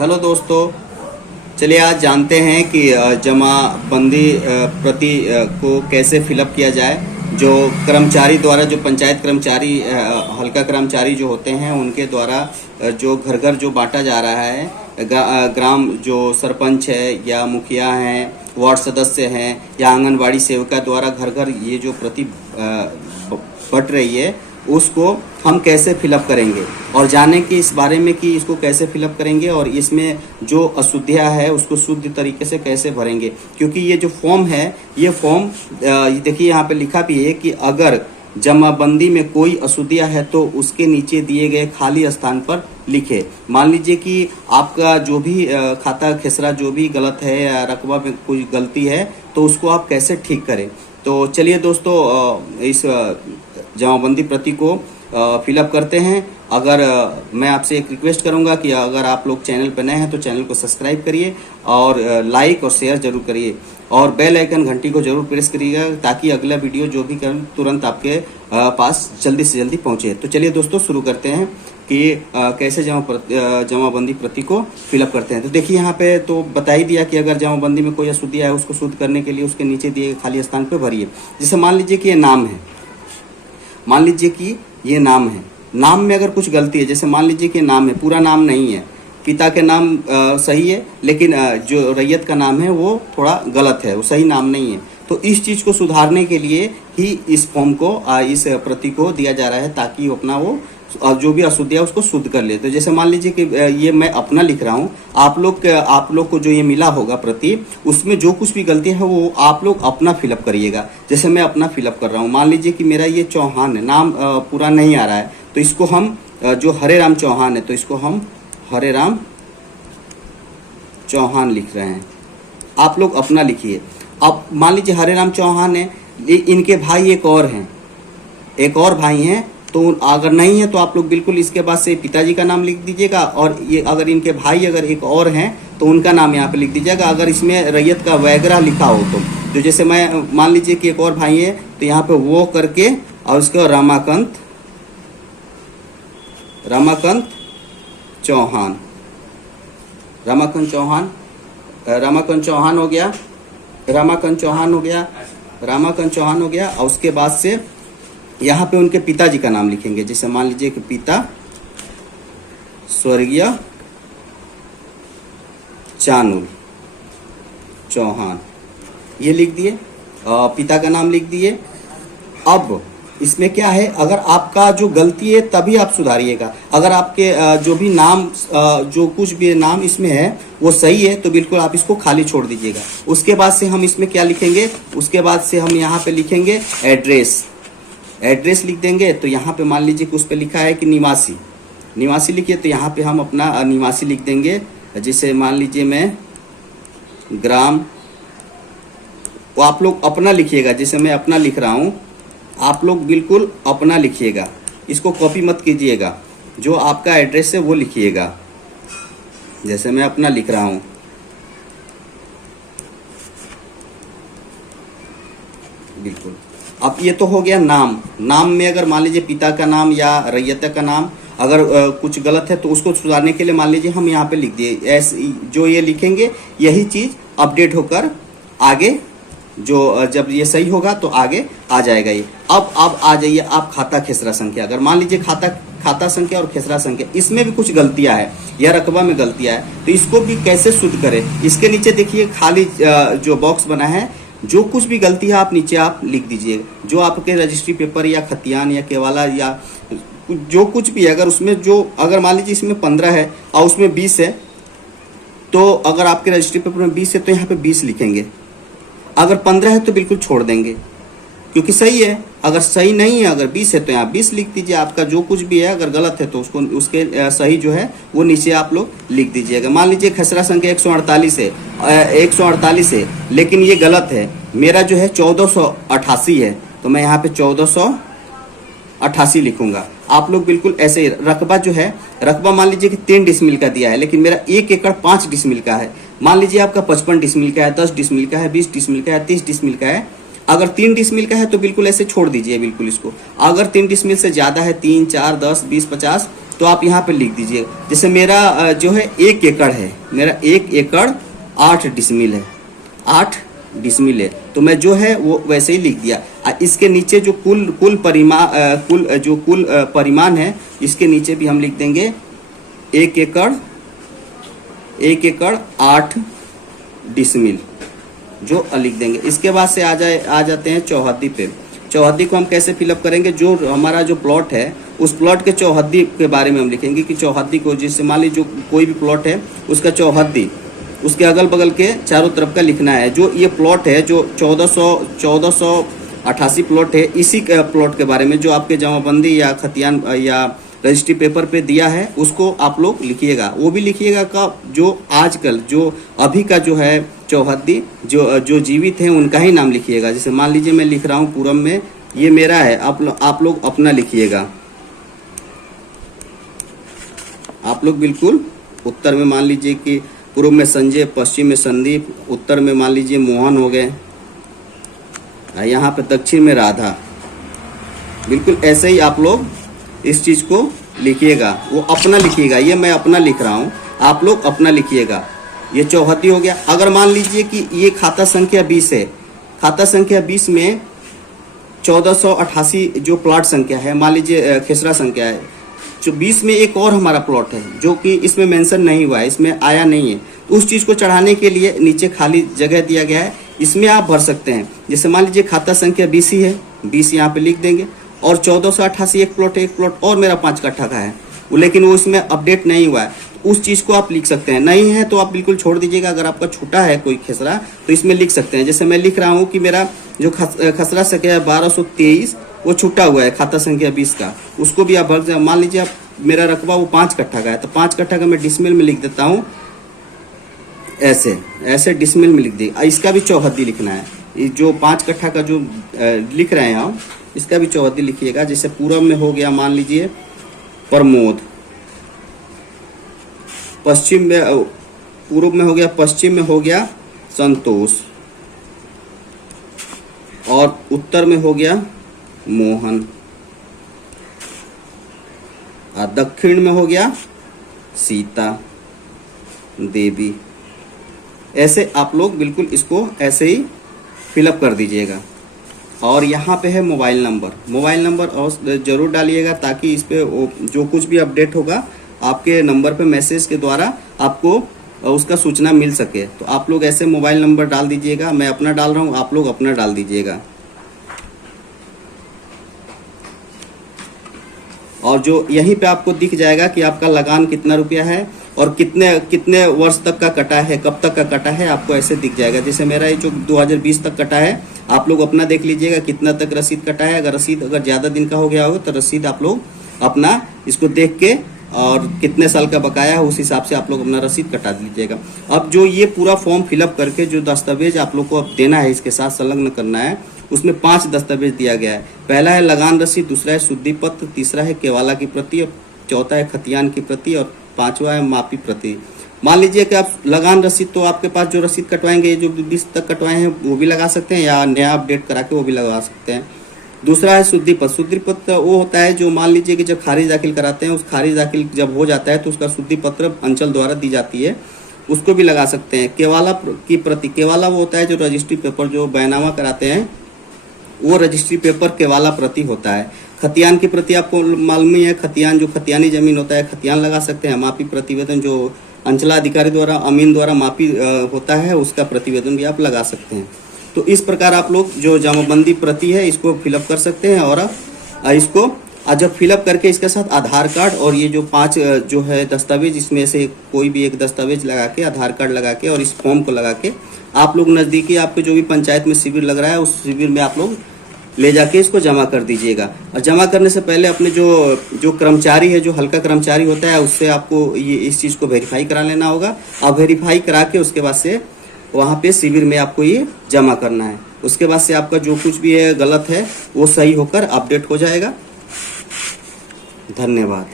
Hello दोस्तों, चलिए आज जानते हैं कि जमाबंदी प्रति को कैसे फिलअप किया जाए। जो कर्मचारी द्वारा, जो पंचायत कर्मचारी, हल्का कर्मचारी जो होते हैं उनके द्वारा जो घर घर जो बांटा जा रहा है, ग्राम जो सरपंच है या मुखिया हैं, वार्ड सदस्य हैं या आंगनबाड़ी सेविका द्वारा घर घर ये जो प्रति बट रही है, उसको हम कैसे फिलअप करेंगे और जाने कि इस बारे में कि इसको कैसे फिलअप करेंगे और इसमें जो अशुद्धियाँ है उसको शुद्ध तरीके से कैसे भरेंगे। क्योंकि ये जो फॉर्म है, ये फॉर्म देखिए यहाँ पे लिखा भी है कि अगर जमाबंदी में कोई अशुद्धियाँ है तो उसके नीचे दिए गए खाली स्थान पर लिखे। मान लीजिए कि आपका जो भी खाता खेसरा जो भी गलत है या रकबा में कोई गलती है तो उसको आप कैसे ठीक करें। तो चलिए दोस्तों, इस जमाबंदी प्रति को फिलअप करते हैं। अगर मैं आपसे एक रिक्वेस्ट करूंगा कि अगर आप लोग चैनल पर नए हैं तो चैनल को सब्सक्राइब करिए और लाइक और शेयर जरूर करिए और बेल आइकन घंटी को जरूर प्रेस करिएगा ताकि अगला वीडियो जो भी करें तुरंत आपके पास जल्दी से जल्दी पहुंचे। तो चलिए दोस्तों, शुरू करते हैं कि कैसे जमाबंदी प्रति को फिलअप करते हैं। तो देखिए यहाँ पे तो बता ही दिया कि अगर जमाबंदी में कोई अशुद्धि है उसको शुद्ध करने के लिए उसके नीचे दिए खाली स्थान पे भरिए। जैसे मान लीजिए कि ये नाम है, मान लीजिए कि ये नाम है, नाम में अगर कुछ गलती है, जैसे मान लीजिए कि नाम है, पूरा नाम नहीं है, पिता के नाम सही है लेकिन जो रैयत का नाम है वो थोड़ा गलत है, वो सही नाम नहीं है। तो इस चीज़ को सुधारने के लिए ही इस फॉर्म को, इस प्रति को दिया जा रहा है ताकि वो अपना वो जो भी अशुद्धि है उसको शुद्ध कर ले। तो जैसे मान लीजिए कि ये मैं अपना लिख रहा हूँ, आप लोग को जो ये मिला होगा प्रति, उसमें जो कुछ भी गलती है वो आप लोग अपना फिलअप करिएगा। जैसे मैं अपना फिलअप कर रहा हूँ, मान लीजिए कि मेरा ये चौहान है, नाम पूरा नहीं आ रहा है, तो इसको हम जो हरे राम चौहान है तो इसको हम हरे राम चौहान लिख रहे हैं। आप लोग अपना लिखिए। अब मान लीजिए हरे राम चौहान है, इनके भाई एक और हैं, एक और भाई हैं, तो अगर नहीं है तो आप लोग बिल्कुल इसके बाद से पिताजी का नाम लिख दीजिएगा और ये अगर इनके भाई अगर एक और हैं तो उनका नाम यहाँ पे लिख दीजिएगा। अगर इसमें रैयत का वगैरह लिखा हो तो जैसे मैं मान लीजिए कि एक और भाई है तो यहाँ पे वो करके और उसका रमाकांत चौहान, रमाकांत चौहान हो गया, रमाकांत चौहान हो गया। और उसके बाद से यहाँ पे उनके पिताजी का नाम लिखेंगे। जैसे मान लीजिए कि पिता स्वर्गीय चानुल चौहान, ये लिख दिए, पिता का नाम लिख दिए। अब इसमें क्या है, अगर आपका जो गलती है तभी आप सुधारिएगा। अगर आपके जो भी नाम, जो कुछ भी नाम इसमें है वो सही है तो बिल्कुल आप इसको खाली छोड़ दीजिएगा। उसके बाद से हम इसमें क्या लिखेंगे, उसके बाद से हम यहाँ पे लिखेंगे एड्रेस लिख देंगे। तो यहाँ पे मान लीजिए कि उस पर लिखा है कि निवासी लिखिए, तो यहाँ पे हम अपना निवासी लिख देंगे। जिसे मान लीजिए मैं ग्राम, वो आप लोग अपना लिखिएगा। जैसे मैं अपना लिख रहा हूँ, आप लोग बिल्कुल अपना लिखिएगा, इसको कॉपी मत कीजिएगा, जो आपका एड्रेस है वो लिखिएगा। जैसे मैं अपना लिख रहा हूँ, बिल्कुल। अब ये तो हो गया नाम में अगर मान लीजिए पिता का नाम या रैयत का नाम अगर कुछ गलत है तो उसको सुधारने के लिए मान लीजिए हम यहाँ पे लिख दिए। ऐसे जो ये लिखेंगे यही चीज़ अपडेट होकर आगे, जो जब ये सही होगा तो आगे आ जाएगा ये। अब आ जाइए आप खाता खेसरा संख्या। अगर मान लीजिए खाता संख्या और खेसरा संख्या इसमें भी कुछ गलतियां है या रकबा में गलतियां है तो इसको भी कैसे शुद्ध करें। इसके नीचे देखिए खाली जो बॉक्स बना है, जो कुछ भी गलती है आप नीचे आप लिख दीजिए। जो आपके रजिस्ट्री पेपर या खतियान या केवाला या जो कुछ भी, अगर उसमें जो, अगर मान लीजिए इसमें 15 है और उसमें 20 है, तो अगर आपके रजिस्ट्री पेपर में 20 है तो यहाँ पे 20 लिखेंगे। अगर 15 है तो बिल्कुल छोड़ देंगे क्योंकि सही है। अगर सही नहीं है, अगर 20 है तो यहाँ 20 लिख दीजिए। आपका जो कुछ भी है अगर गलत है तो उसको उसके सही जो है वो नीचे आप लोग लिख दीजिएगा। मान लीजिए खसरा संख्या 148 है लेकिन ये गलत है, मेरा जो है 1488 है तो मैं यहाँ पे 1488 लिखूंगा। आप लोग बिल्कुल ऐसे ही। रकबा जो है, रकबा मान लीजिए कि 3 डिसमिल का दिया है लेकिन मेरा 1 एकड़ 5 डिसमिल का है। मान लीजिए आपका 55 डिसमिल का है, 10 डिसमिल का है, 20 डिसमिल का है, 30 डिसमिल का है। अगर 3 डिसमिल का है तो बिल्कुल ऐसे छोड़ दीजिए बिल्कुल इसको। अगर 3 डिसमिल से ज़्यादा है, 3, 4, 10, 20, 50, तो आप यहाँ पे लिख दीजिए। जैसे मेरा जो है 1 एकड़ है, मेरा 1 एकड़ 8 डिसमिल है, 8 डिसमिल है, तो मैं जो है वो वैसे ही लिख दिया। इसके नीचे जो कुल परिमाण है, इसके नीचे भी हम लिख देंगे 1 एकड़ 8 डिसमिल, जो लिख देंगे। इसके बाद से आ जाते हैं चौहद्दी पे। चौहद्दी को हम कैसे फिलअप करेंगे? जो हमारा जो प्लॉट है, उस प्लॉट के चौहद्दी के बारे में हम लिखेंगे कि चौहद्दी को, जैसे मान लीजिए जो कोई भी प्लॉट है उसका चौहद्दी, उसके अगल बगल के चारों तरफ का लिखना है। जो ये प्लॉट है, जो 1488 प्लॉट है, इसी प्लॉट के बारे में जो आपके जमाबंदी या खतियान या रजिस्ट्री पेपर पे दिया है, उसको आप लोग लिखिएगा। वो भी लिखिएगा का जो आजकल जो अभी का जो है चौहद्दी जो जीवित हैं उनका ही नाम लिखिएगा। जैसे मान लीजिए मैं लिख रहा हूँ पूरब में, ये मेरा है, आप लोग अपना लिखिएगा। आप लोग बिल्कुल उत्तर में मान लीजिए कि पूर्व में संजय, पश्चिम में संदीप, उत्तर में मान लीजिए मोहन हो गए, यहाँ पे दक्षिण में राधा। बिल्कुल ऐसे ही आप लोग इस चीज को लिखिएगा, वो अपना लिखिएगा। ये मैं अपना लिख रहा हूँ, आप लोग अपना लिखिएगा। ये चौहद्दी हो गया। अगर मान लीजिए कि ये खाता संख्या 20 है, खाता संख्या 20 में 1488 जो प्लॉट संख्या है, मान लीजिए खेसरा संख्या है, जो 20 में एक और हमारा प्लॉट है जो कि इसमें मेंशन नहीं हुआ है, इसमें आया नहीं है, उस चीज को चढ़ाने के लिए नीचे खाली जगह दिया गया है, इसमें आप भर सकते हैं। जैसे मान लीजिए खाता संख्या 20 ही है, 20 यहाँ पे लिख देंगे, और 1488 एक प्लॉट और मेरा 5 कट्ठा का है, लेकिन वो इसमें अपडेट नहीं हुआ है, उस चीज को आप लिख सकते हैं। नहीं है तो आप बिल्कुल छोड़ दीजिएगा। अगर आपका छूटा है कोई खसरा तो इसमें लिख सकते हैं। जैसे मैं लिख रहा हूँ कि मेरा जो खसरा संख्या है 1223, वो छूटा हुआ है खाता संख्या 20 का, उसको भी आप भर। मान लीजिए आप मेरा रकबा वो 5 कट्ठा का है, तो 5 कट्ठा का मैं डिसमिल में लिख देता हूँ, ऐसे डिसमिल में लिख दी। इसका भी चौहद्दी लिखना है। जो 5 कट्ठा का जो लिख रहे हैं हम, इसका भी चौहद्दी लिखिएगा। जैसे पूरब में हो गया मान लीजिए प्रमोद, पश्चिम में पूर्व में हो गया, पश्चिम में हो गया संतोष, और उत्तर में हो गया मोहन, और दक्षिण में हो गया सीता देवी। ऐसे आप लोग बिल्कुल इसको ऐसे ही फिलअप कर दीजिएगा। और यहाँ पे है मोबाइल नंबर और जरूर डालिएगा, ताकि इस पे जो कुछ भी अपडेट होगा आपके नंबर पे मैसेज के द्वारा आपको उसका सूचना मिल सके। तो आप लोग ऐसे मोबाइल नंबर डाल दीजिएगा। मैं अपना डाल रहा हूँ, आप लोग अपना डाल दीजिएगा। और जो यहीं पे आपको दिख जाएगा कि आपका लगान कितना रुपया है और कितने वर्ष तक का कटा है, कब तक का कटा है, आपको ऐसे दिख जाएगा। जैसे मेरा ये जो 2020 तक कटा है, आप लोग अपना देख लीजिएगा कितना तक रसीद कटा है। अगर रसीद ज्यादा दिन का हो गया हो तो रसीद आप लोग अपना इसको देख के और कितने साल का बकाया है उस हिसाब से आप लोग अपना रसीद कटा लीजिएगा। अब जो ये पूरा फॉर्म फिलअप करके जो दस्तावेज आप लोग को अब देना है, इसके साथ संलग्न करना है, उसमें 5 दस्तावेज दिया गया है। पहला है लगान रसीद, दूसरा है शुद्धि पत्र, तीसरा है केवाला की प्रति, और चौथा है खतियान की प्रति, और 5वां है मापी प्रति। मान लीजिए कि आप लगान रसीद, तो आपके पास जो रसीद कटवाएंगे, जो 20 तक कटवाए हैं वो भी लगा सकते हैं, या नया अपडेट करा के वो भी लगा सकते हैं। दूसरा है शुद्धि पत्र। शुद्धि पत्र वो होता है जो मान लीजिए कि जब खारिज दाखिल कराते हैं, उस खारिज दाखिल जब हो जाता है तो उसका शुद्धि पत्र अंचल द्वारा दी जाती है, उसको भी लगा सकते हैं। केवाला की प्रति, केवाला वो होता है जो रजिस्ट्री पेपर जो बैनामा कराते हैं, वो रजिस्ट्री पेपर केवाला प्रति होता है। खतियान की प्रति आपको मालूम ही है, खतियान जो खतियानी जमीन होता है, खतियान लगा सकते हैं। मापी प्रतिवेदन जो अंचलाधिकारी द्वारा, अमीन द्वारा मापी होता है, उसका प्रतिवेदन भी आप लगा सकते हैं। तो इस प्रकार आप लोग जो जमाबंदी प्रति है इसको फिलअप कर सकते हैं। और इसको जब फिलअप करके इसके साथ आधार कार्ड और ये जो 5 जो है दस्तावेज, इसमें से कोई भी एक दस्तावेज लगा के, आधार कार्ड लगा के और इस फॉर्म को लगा के आप लोग नज़दीकी आपके जो भी पंचायत में शिविर लग रहा है, उस शिविर में आप लोग ले जाके इसको जमा कर दीजिएगा। और जमा करने से पहले अपने जो कर्मचारी है, जो हल्का कर्मचारी होता है, उससे आपको ये इस चीज़ को वेरीफाई करा लेना होगा। और वेरीफाई करा के उसके बाद से वहाँ पे शिविर में आपको ये जमा करना है। उसके बाद से आपका जो कुछ भी है गलत है वो सही होकर अपडेट हो जाएगा। धन्यवाद।